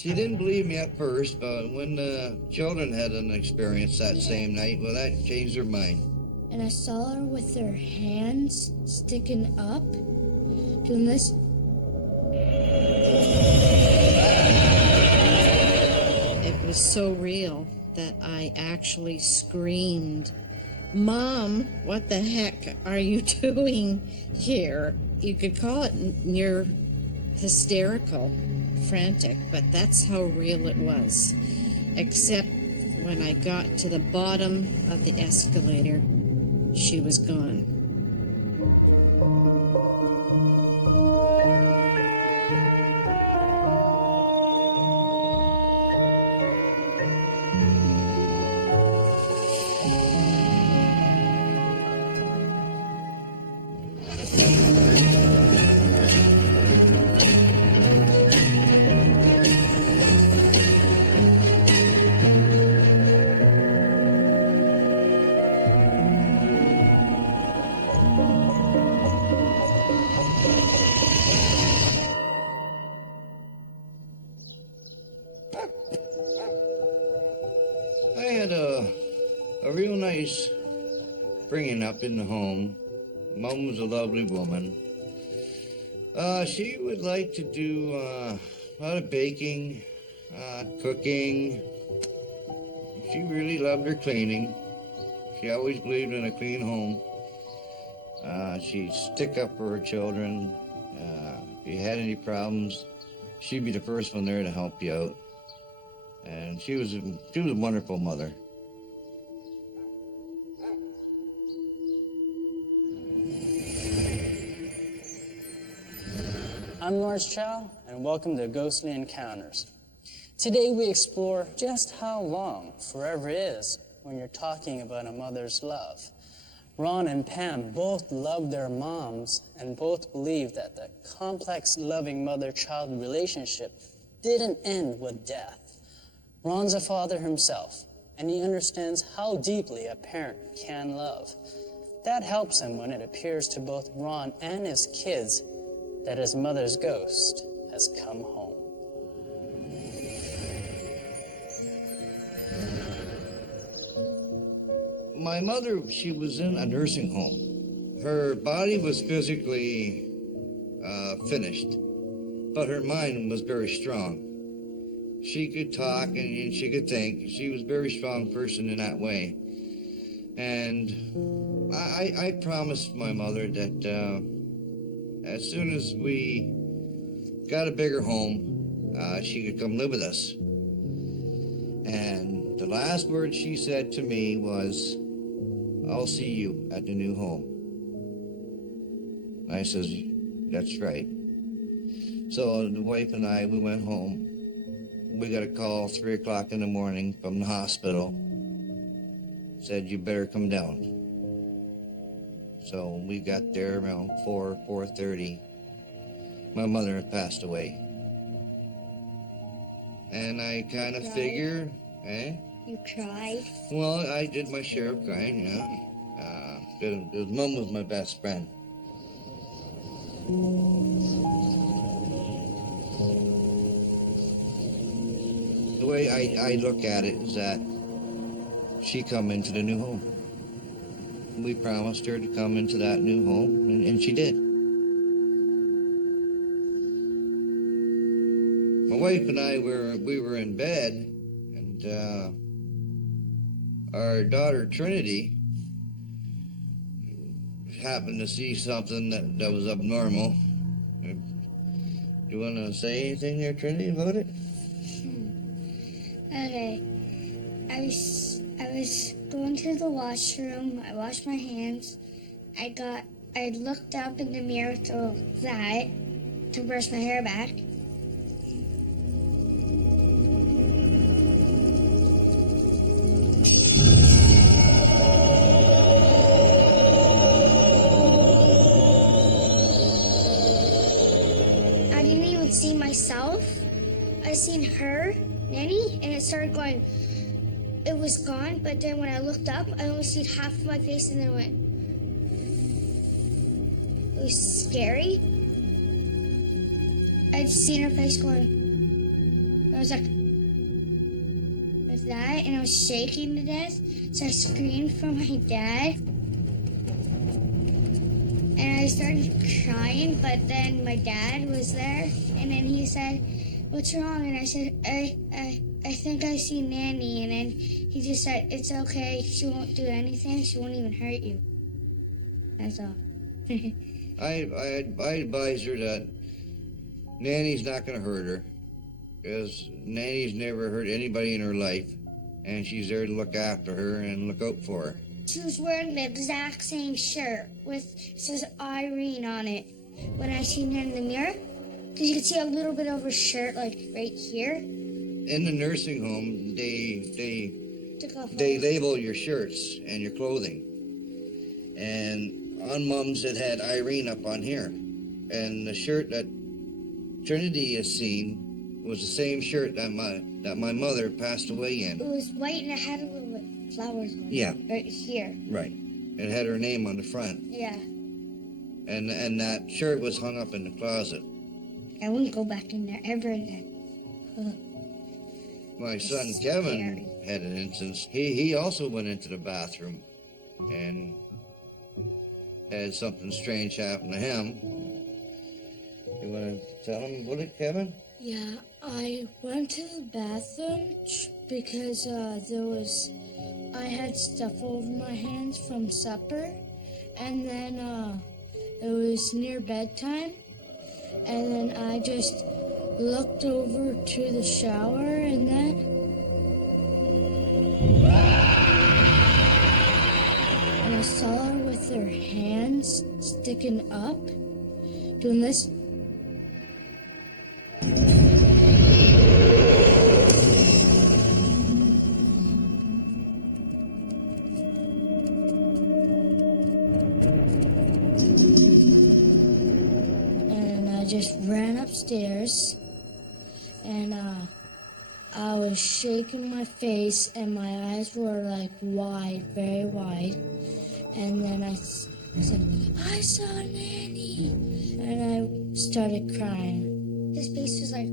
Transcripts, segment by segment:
She didn't believe me at first, but when the children had an experience that same night, well, that changed her mind. And I saw her with her hands sticking up, doing this. It was so real that I actually screamed, "Mom, what the heck are you doing here?" You could call it near hysterical, frantic, but that's how real it was. Except when I got to the bottom of the escalator, she was gone. I had a real nice bringing up in the home. Mom was a lovely woman. She would like to do a lot of baking, cooking. She really loved her cleaning. She always believed in a clean home. She'd stick up for her children. If you had any problems, she'd be the first one there to help you out. And she was a wonderful mother. I'm Lawrence Chow, and welcome to Ghostly Encounters. Today we explore just how long forever is when you're talking about a mother's love. Ron and Pam both loved their moms and both believed that the complex, loving mother-child relationship didn't end with death. Ron's a father himself, and he understands how deeply a parent can love. That helps him when it appears to both Ron and his kids that his mother's ghost has come home. My mother, she was in a nursing home. Her body was physically finished, but her mind was very strong. She could talk and she could think. She was a very strong person in that way. And I promised my mother that as soon as we got a bigger home, she could come live with us. And the last word she said to me was, "I'll see you at the new home." I says, "That's right." So the wife and I, we went home. We got a call 3 o'clock in the morning from the hospital. Said, "You better come down." So we got there around 4:30. My mother had passed away. And I kind of figure, You cried? Well, I did my share of crying, yeah. Because Mom was my best friend. The way I look at it is that she come into the new home. We promised her to come into that new home, and she did. My wife and I we were in bed, and our daughter Trinity happened to see something that was abnormal. Do you want to say anything there, Trinity, about it? Okay. I was going to the washroom. I washed my hands. I looked up in the mirror to brush my hair back. I didn't even see myself. I seen her, Nanny, and it started going. It was gone, but then when I looked up, I only seen half of my face, and then it went. It was scary. I'd seen her face going. was like that, and I was shaking to death. So I screamed for my dad, and I started crying. But then my dad was there, and then he said, "What's wrong?" And I said, I think I see Nanny." And then he just said, "It's okay. She won't do anything. She won't even hurt you." That's all. I advise her that Nanny's not going to hurt her, because Nanny's never hurt anybody in her life, and she's there to look after her and look out for her. She was wearing the exact same shirt with, it says Irene on it, when I seen her in the mirror. Because you could see a little bit of her shirt, like right here. In the nursing home, they Took off label your shirts and your clothing. And on Mom's it had Irene up on here. And the shirt that Trinity has seen was the same shirt that my mother passed away in. It was white and it had a little bit of flowers on it. Yeah. Right here. Right. It had her name on the front. Yeah. And that shirt was hung up in the closet. I wouldn't go back in there ever again. My It's son scary. Kevin had an instance. He also went into the bathroom and had something strange happen to him. You want to tell him about it, Kevin? Yeah, I went to the bathroom because I had stuff over my hands from supper, and then it was near bedtime, and then I just looked over to the shower, and then I saw her with her hands sticking up, doing this. Just ran upstairs, and I was shaking my face, and my eyes were like wide, very wide. And then I said, "I saw Nanny," and I started crying. His face was like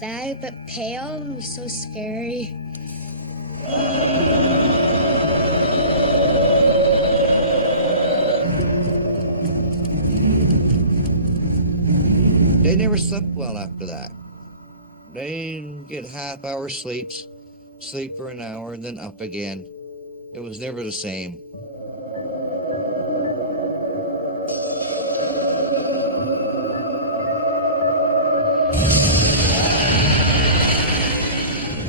that, but pale, and it was so scary. They never slept well after that. They get half-hour sleeps, sleep for an hour, then up again. It was never the same.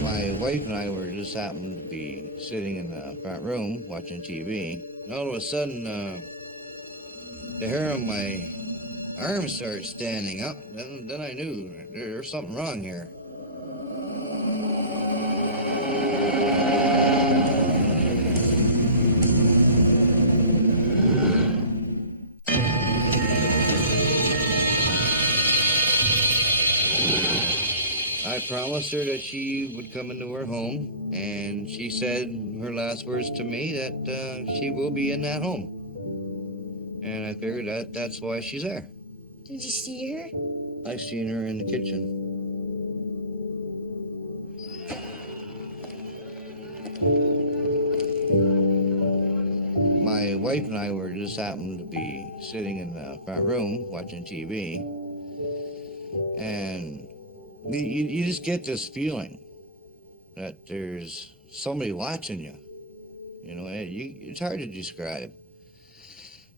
My wife and I were just happened to be sitting in the front room watching TV, and all of a sudden, the hair on my arms started standing up. Then I knew there's something wrong here. I promised her that she would come into her home, and she said her last words to me that she will be in that home. And I figured that's why she's there. Did you see her? I seen her in the kitchen. My wife and I were just happened to be sitting in the front room watching TV, and you just get this feeling that there's somebody watching you. You know, it's hard to describe.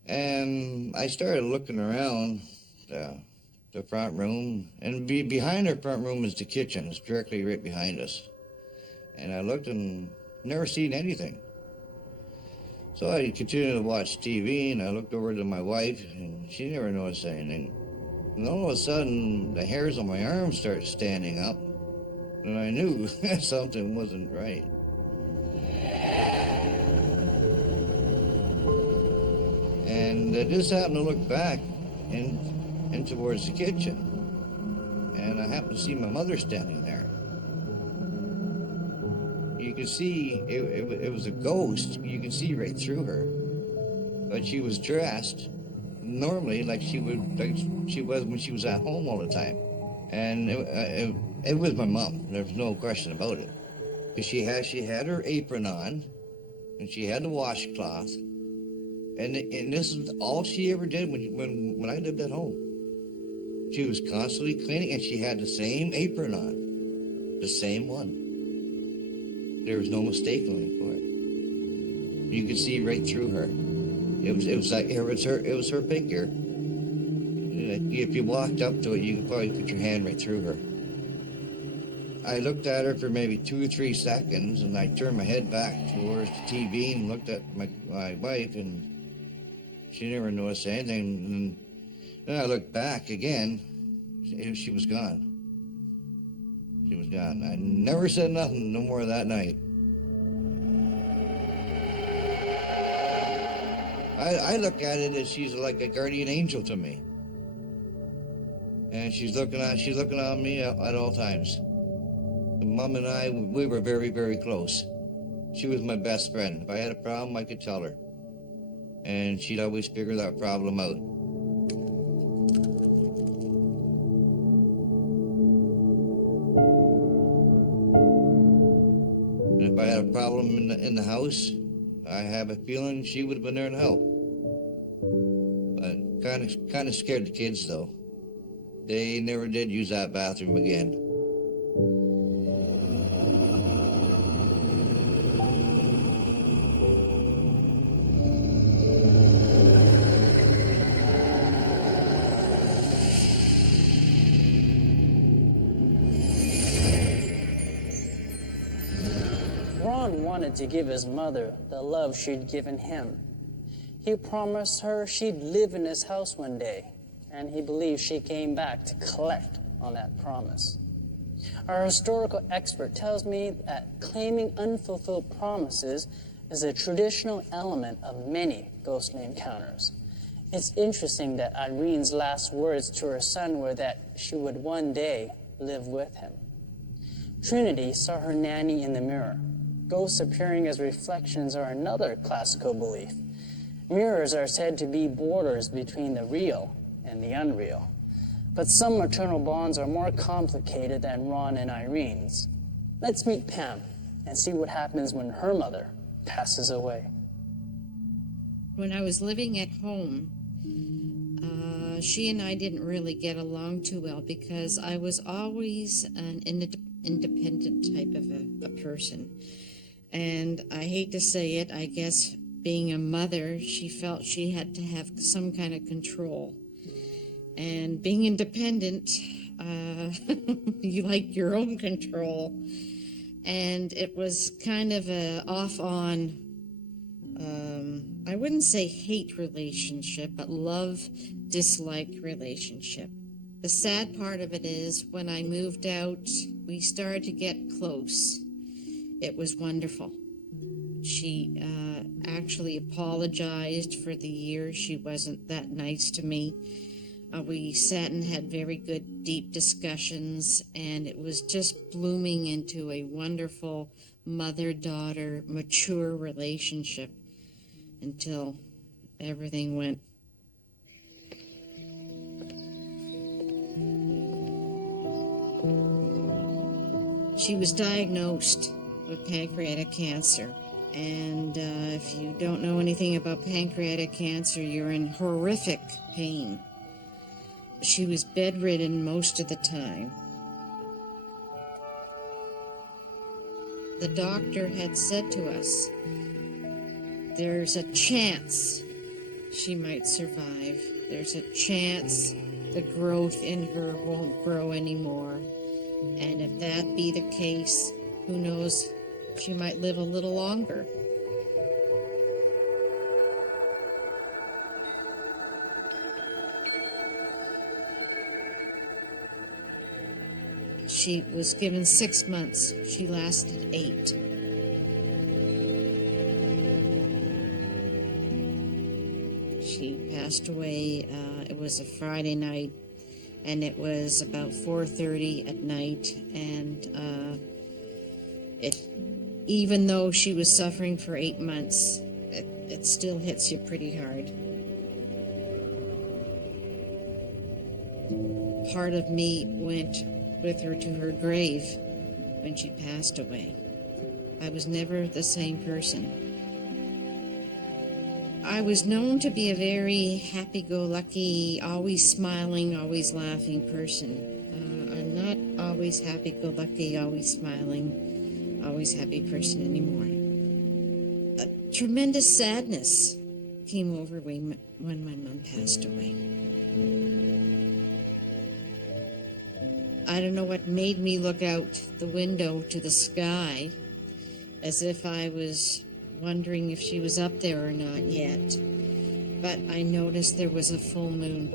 And I started looking around the front room, and behind our front room is the kitchen. It's directly right behind us. And I looked and never seen anything. So I continued to watch TV, and I looked over to my wife, and she never noticed anything. And all of a sudden, the hairs on my arms started standing up, and I knew something wasn't right. And I just happened to look back in towards the kitchen, and I happened to see my mother standing there. You could see it was a ghost. You could see right through her, but she was dressed normally like she was when she was at home all the time. And it was my mom. There's no question about it. Because she had her apron on, and she had the washcloth, and this is all she ever did when I lived at home. She was constantly cleaning, and she had the same apron on, the same one. There was no mistaking for it. You could see right through her. It was her figure. If you walked up to it, you could probably put your hand right through her. I looked at her for maybe 2 or 3 seconds, and I turned my head back towards the TV and looked at my wife, and she never noticed anything. And then I looked back again. She was gone. She was gone. I never said nothing no more that night. I look at it as she's like a guardian angel to me, and she's looking on me at all times. Mom and I, we were very, very close. She was my best friend. If I had a problem, I could tell her, and she'd always figure that problem out. And if I had a problem in the house, I have a feeling she would have been there to help. But kind of scared the kids, though. They never did use that bathroom again. Ron wanted to give his mother the love she'd given him. He promised her she'd live in his house one day, and he believes she came back to collect on that promise. Our historical expert tells me that claiming unfulfilled promises is a traditional element of many ghostly encounters. It's interesting that Irene's last words to her son were that she would one day live with him. Trinity saw her nanny in the mirror. Ghosts appearing as reflections are another classical belief. Mirrors are said to be borders between the real and the unreal. But some maternal bonds are more complicated than Ron and Irene's. Let's meet Pam and see what happens when her mother passes away. When I was living at home, she and I didn't really get along too well because I was always an independent type of a person. And I hate to say it, I guess being a mother, she felt she had to have some kind of control. And being independent, you like your own control. And it was kind of a off-on, I wouldn't say hate relationship, but love-dislike relationship. The sad part of it is when I moved out, we started to get close. It was wonderful. She actually apologized for the years she wasn't that nice to me. We sat and had very good, deep discussions, and it was just blooming into a wonderful mother-daughter, mature relationship until everything went. She was diagnosed with pancreatic cancer. And if you don't know anything about pancreatic cancer, you're in horrific pain. She was bedridden most of the time. The doctor had said to us, there's a chance she might survive. There's a chance the growth in her won't grow anymore. And if that be the case, who knows, she might live a little longer. She was given 6 months. She lasted 8. She passed away. It was a Friday night, and it was about 4:30 at night. And even though she was suffering for 8 months, it still hits you pretty hard. part of me went with her to her grave when she passed away. I was never the same person. I was known to be a very happy-go-lucky, always smiling, always laughing person. I'm not always happy-go-lucky, always smiling, always happy person anymore. A tremendous sadness came over me when my mom passed away. I don't know what made me look out the window to the sky as if I was wondering if she was up there or not yet. But I noticed there was a full moon.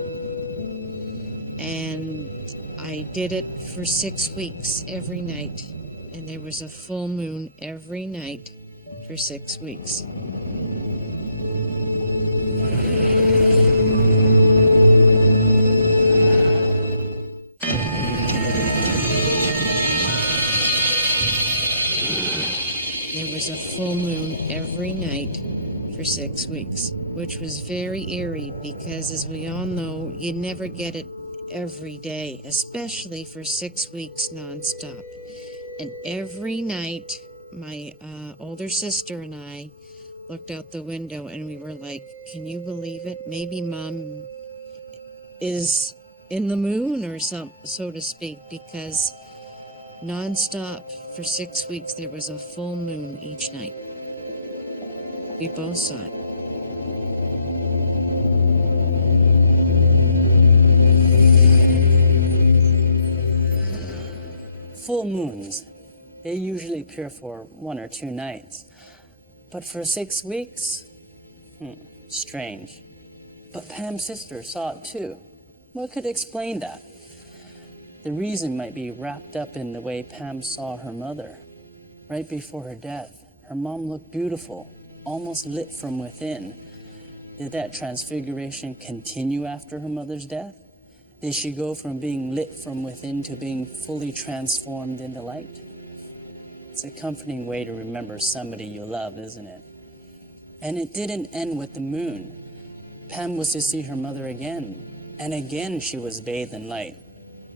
And I did it for 6 weeks every night. And there was a full moon every night for 6 weeks. There was a full moon every night for 6 weeks, which was very eerie because, as we all know, you never get it every day, especially for 6 weeks nonstop. And every night, my older sister and I looked out the window and we were like, can you believe it? Maybe Mom is in the moon or so to speak, because nonstop for 6 weeks there was a full moon each night. We both saw it. Full moons, they usually appear for 1 or 2 nights. But for 6 weeks? Strange. But Pam's sister saw it too. What could explain that? The reason might be wrapped up in the way Pam saw her mother. Right before her death, her mom looked beautiful, almost lit from within. Did that transfiguration continue after her mother's death? Did she go from being lit from within to being fully transformed into light? It's a comforting way to remember somebody you love, isn't it? And it didn't end with the moon. Pam was to see her mother again, and again she was bathed in light,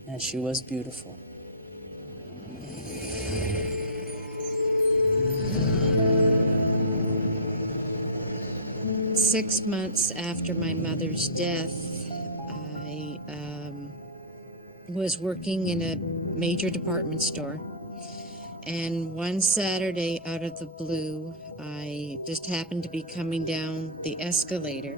and she was beautiful. Six months after my mother's death, I was working in a major department store. And one Saturday, out of the blue, I just happened to be coming down the escalator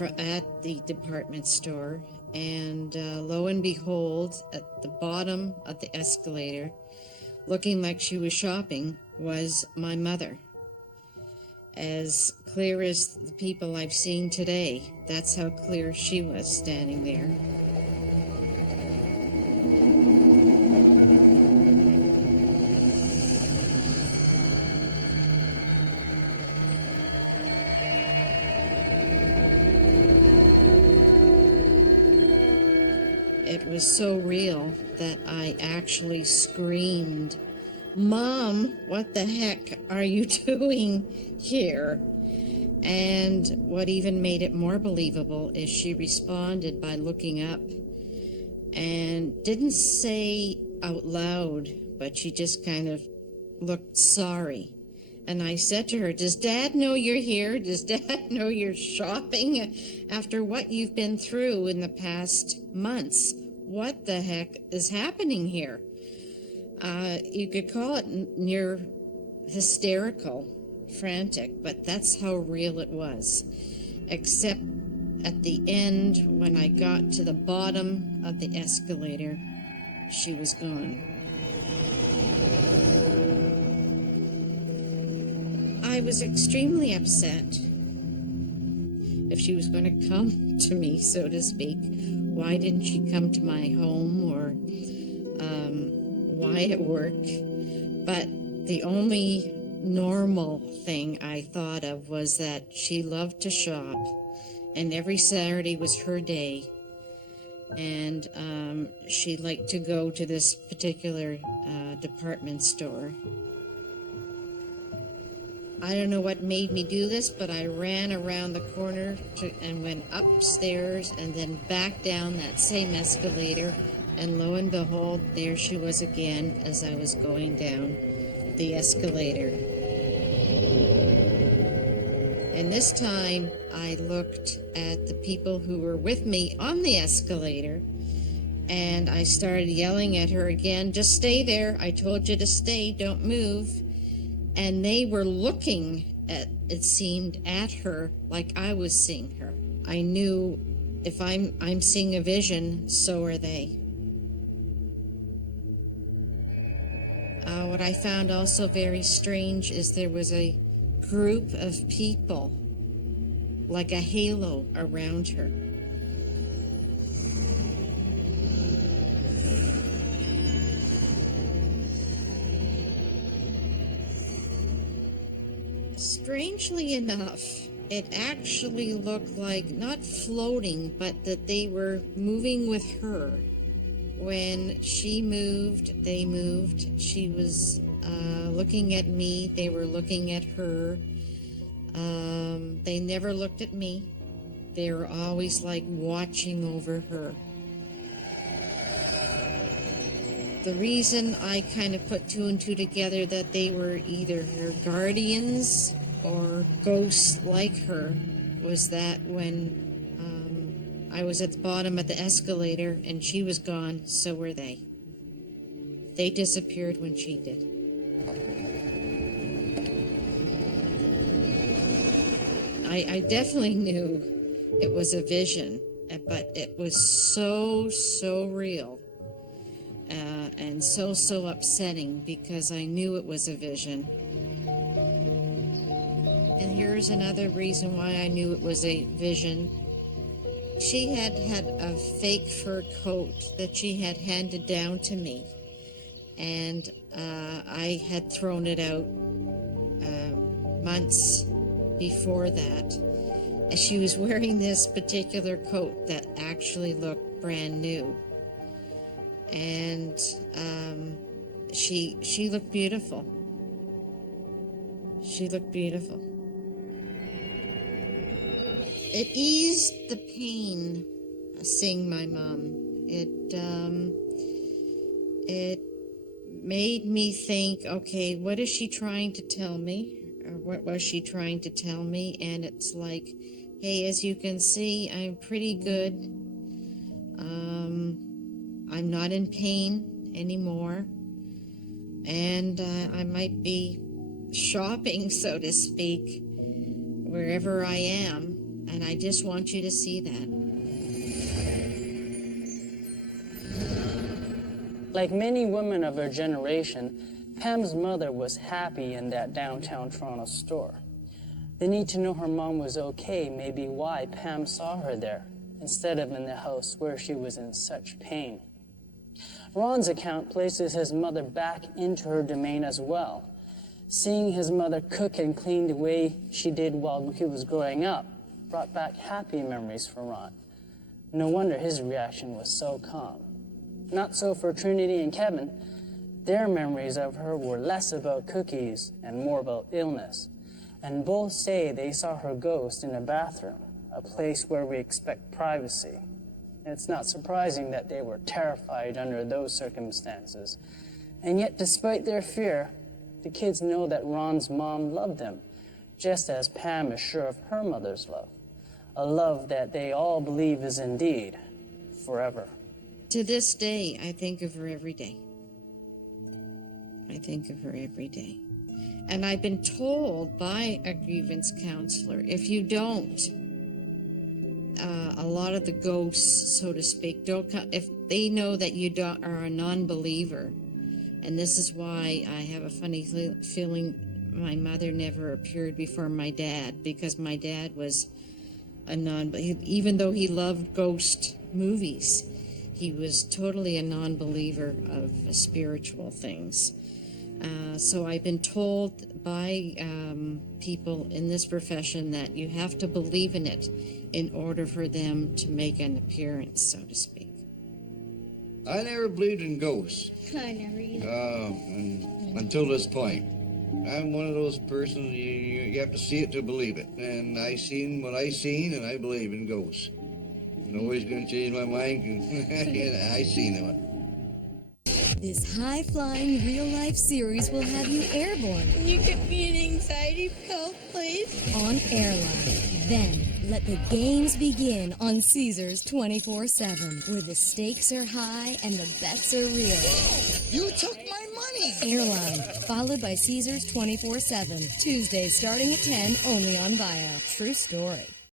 at the department store. And lo and behold, at the bottom of the escalator, looking like she was shopping, was my mother. As clear as the people I've seen today, that's how clear she was standing there. It was so real that I actually screamed, "Mom, what the heck are you doing here?" And what even made it more believable is she responded by looking up and didn't say out loud, but she just kind of looked sorry. And I said to her, "Does Dad know you're here? Does Dad know you're shopping? After what you've been through in the past months, what the heck is happening here?" You could call it near hysterical, frantic, but that's how real it was. Except at the end, when I got to the bottom of the escalator, she was gone. I was extremely upset. If she was going to come to me, so to speak, why didn't she come to my home, or why at work? But the only normal thing I thought of was that she loved to shop, and every Saturday was her day, and she liked to go to this particular department store. I don't know what made me do this, but I ran around the corner and went upstairs and then back down that same escalator. And lo and behold, there she was again as I was going down the escalator. And this time I looked at the people who were with me on the escalator, and I started yelling at her again, "Just stay there. I told you to stay. Don't move." And they were looking at, it seemed, at her like I was seeing her. I knew if I'm seeing a vision, so are they. What I found also very strange is there was a group of people, like a halo around her. Strangely enough, it actually looked like not floating, but that they were moving with her. When she moved, they moved. She was looking at me, they were looking at her. They never looked at me. They were always like watching over her. The reason I kind of put two and two together that they were either her guardians or ghosts like her was that when I was at the bottom of the escalator and she was gone, so were they. They disappeared when she did. I definitely knew it was a vision, but it was so real. And so upsetting because I knew it was a vision. And here's another reason why I knew it was a vision. She had a fake fur coat that she had handed down to me, and I had thrown it out months before that. And she was wearing this particular coat that actually looked brand new. And she looked beautiful. She looked beautiful. It eased the pain seeing my mom. It made me think, okay, what is she trying to tell me? Or what was she trying to tell me? And it's like, hey, as you can see, I'm pretty good. I'm not in pain anymore, and I might be shopping, so to speak, wherever I am, and I just want you to see that. Like many women of her generation, Pam's mother was happy in that downtown Toronto store. The need to know her mom was okay may be why Pam saw her there, instead of in the house where she was in such pain. Ron's account places his mother back into her domain as well. Seeing his mother cook and clean the way she did while he was growing up brought back happy memories for Ron. No wonder his reaction was so calm. Not so for Trinity and Kevin. Their memories of her were less about cookies and more about illness. And both say they saw her ghost in a bathroom, a place where we expect privacy. It's not surprising that they were terrified under those circumstances. And yet, despite their fear, the kids know that Ron's mom loved them, just as Pam is sure of her mother's love. A love that they all believe is indeed forever. To this day, I think of her every day. I think of her every day. And I've been told by a grievance counselor, if you don't, a lot of the ghosts, so to speak, don't come, if they know that you are a non-believer. And this is why I have a funny feeling my mother never appeared before my dad, because my dad was a non-believer. Even though he loved ghost movies, he was totally a non-believer of spiritual things. So I've been told by people in this profession that you have to believe in it in order for them to make an appearance, so to speak. I never believed in ghosts. I never either. Until this point. I'm one of those persons, you have to see it to believe it. And I seen what I seen, and I believe in ghosts. Nobody's going to change my mind. I seen it. This high-flying real-life series will have you airborne. Can you get me an anxiety pill, please? On Airline. Then, let the games begin on Caesars 24/7, where the stakes are high and the bets are real. You took my money! Airline, followed by Caesars 24/7. Tuesdays starting at 10, only on Bio. True story.